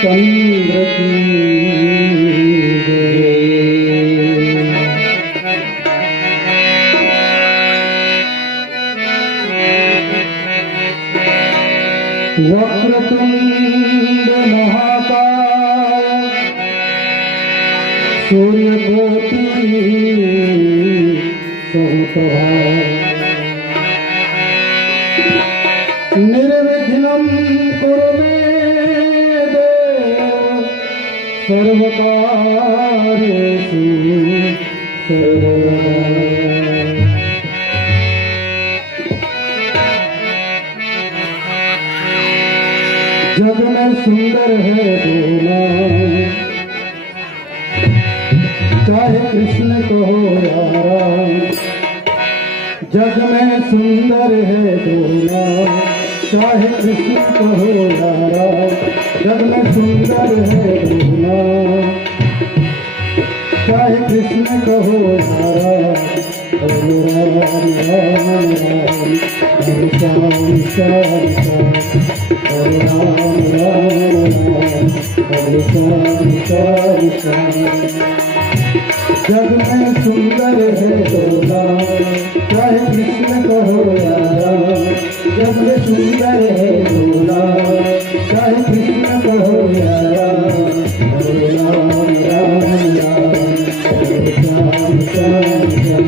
चंद्र की वक्रतुंड महाकाय सूर्यकोटि समप्रभा निर्विघ्नं कुरु मे देव सर्वकार्येषु सर्वदा। जग में सुंदर है दोना, चाहे कृष्ण कहो या राम। जग में सुंदर है दोना, चाहे कृष्ण कहो या राम। जग में सुंदर है दोना, चाहे कृष्ण कहो या राम। राम राम राम राम हरे श्याम श्याम श्याम। हरे राम राम राम हरे श्याम श्याम श्याम। जग में सुंदर है दोना, चाहे कृष्ण कहो या राम। जग में सुंदर है दोना, चाहे कृष्ण कहो या राम। हरे राम राम राम हरे श्याम श्याम श्याम।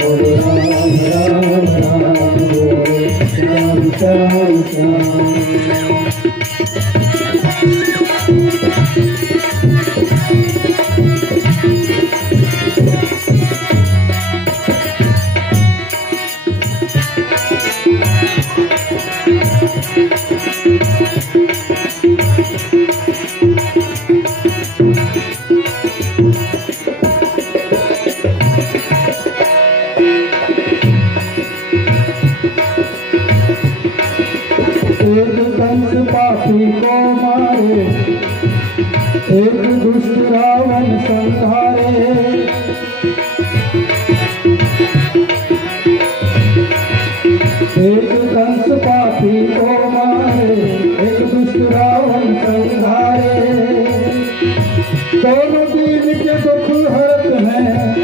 हरे राम राम राम हरे श्याम श्याम श्याम। एक कंस पापी को मारे, एक दुष्ट रावण संहारे। एक कंस पापी को मारे, एक दुष्ट रावण संहारे। दोनों दीन के दुख हरत हैं,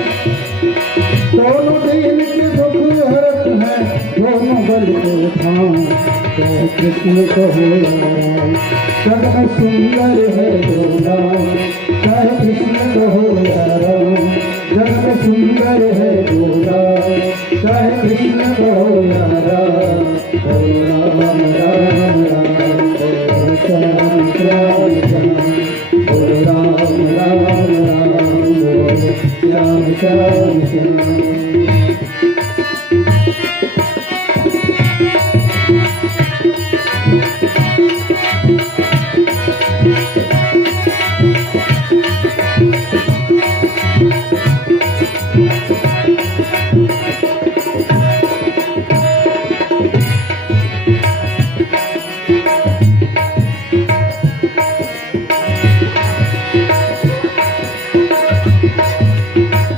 दोनों दीन के दुख हरत हैं। दोनों बल के धाम, चाहे कृष्ण कहो या राम। जग में सुंदर है दोना, चाहे कृष्ण कहो या राम। जग में सुंदर है दोना, चाहे कृष्ण कहो या राम। हरे राम राम राम हरे श्याम श्याम श्याम। हरे राम राम राम हरे श्याम श्याम श्याम।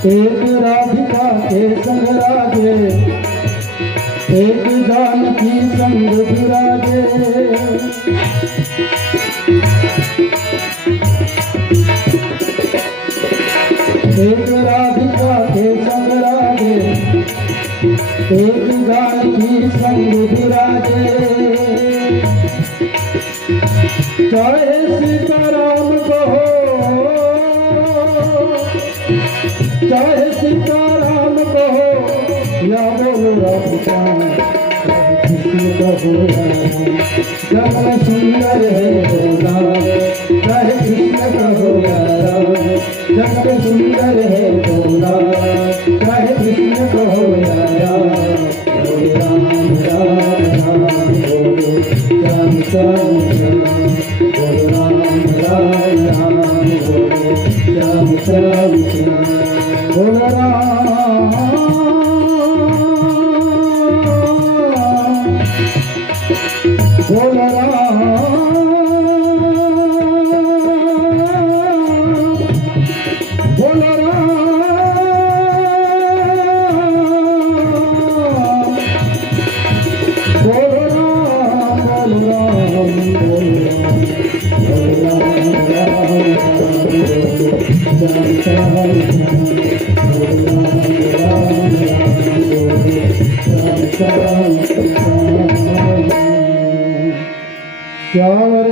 एक राधिका के संग राजे, एक जानकी संग विराजे। एक राधिका के संग राजे, एक जानकी संग विराजे। चाहे सीताराम कहो, चाहे सीताराम कहो या बोलो राधिका। कृष्ण कहो या राम। जग में सुंदर है दोना, चाहे कृष्ण कहो या राम। जग में सुंदर है दोना, चाहे कृष्ण कहो या राम। हरे राम राम राम बोलो श्याम श्याम श्याम। हरे राम राम राम बोलो श्याम श्याम श्याम। बोल राम बोल राम बोल राम बोल राम। श्याम